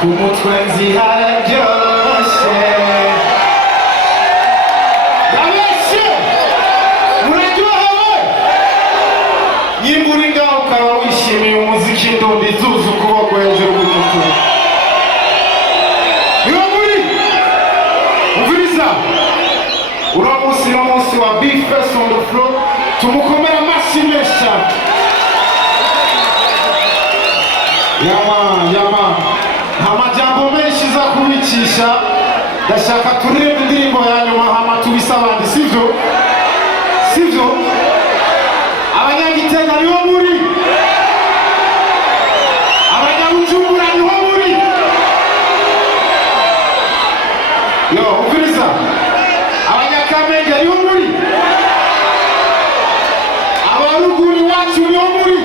kumutwe nzihararyoshye abeshe muraryohewe yimbura ngaho ukaba wishimiye umuziki ndumva izuza ukuboko hejuru gutukura niba muri umviriza uriya munsi ni umunsi wa big face on the floor tumukomera amashyi menshi cyane yama nta majambo menshi za kubicisha ndashaka turirimba indirimbo ya nyuma hama tubise abandi sivyo abanyagitega niho muri abanyabujumbura niho muri yo umviriza abanyakamenge niho muri abaruguru iwacu niho muri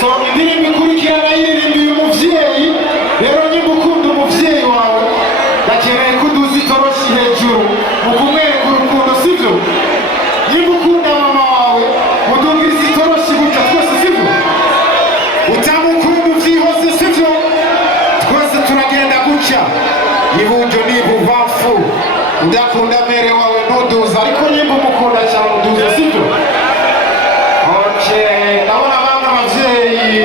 so indirimbo ikurikirana yiririmbiye umuvyeyi rero nyimba ukunda umuvyeyi wawe ndakeneye kuduza itoroshi hejuru mukumwereka urukundo sivyo nyimba ukunda mama wawe mudungiriza itoroshi gutya twese sivyo utamukunda uvyihose sivyo twese turagenda gutya iburyo n'ibubamfu udakunda mere wawe ntuduza ariko nyimba umukunda cyane uduza sivyo okay ndabona abavyeyi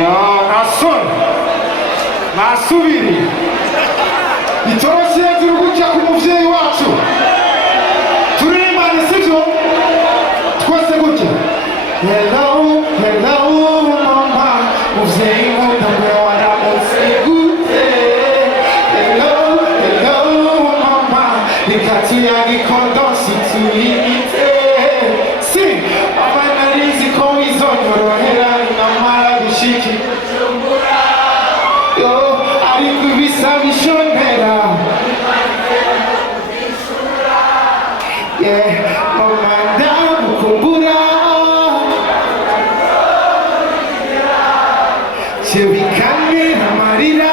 ya nasubiri itoroshi hejuru gutya ku muvyeyi wacu turimbane sivyo twese gutya hello mama muvyeyi nkunda mwe waramutse gute hello mama reka tuyage kondosi tuyimite sing abana rizi ko wizonyorohera namara gushiki yo ariko ibisaba ishonera mama ndamukumbura cebikanira amarira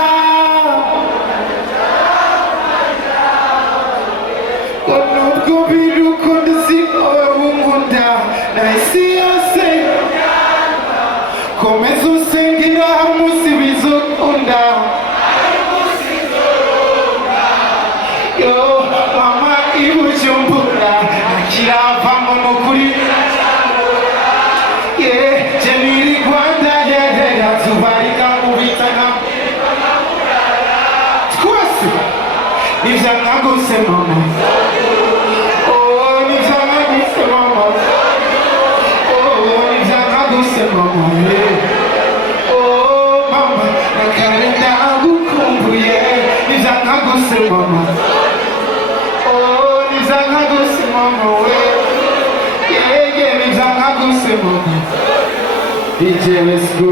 nubwo birukundo sikowe wumunda nahisi yose komeza usengera munsi bizokunda yo mama ibujumbura akiravamo nukuri jeniri Rwanda yerera tubarika mubitana twese nivyangaguse mama nivyangaguse mama nivyangaguse mama mama nakare ndagukumbuye nivyangaguse mama nivyangaguse mama we nivyangaguse mama DJ let's go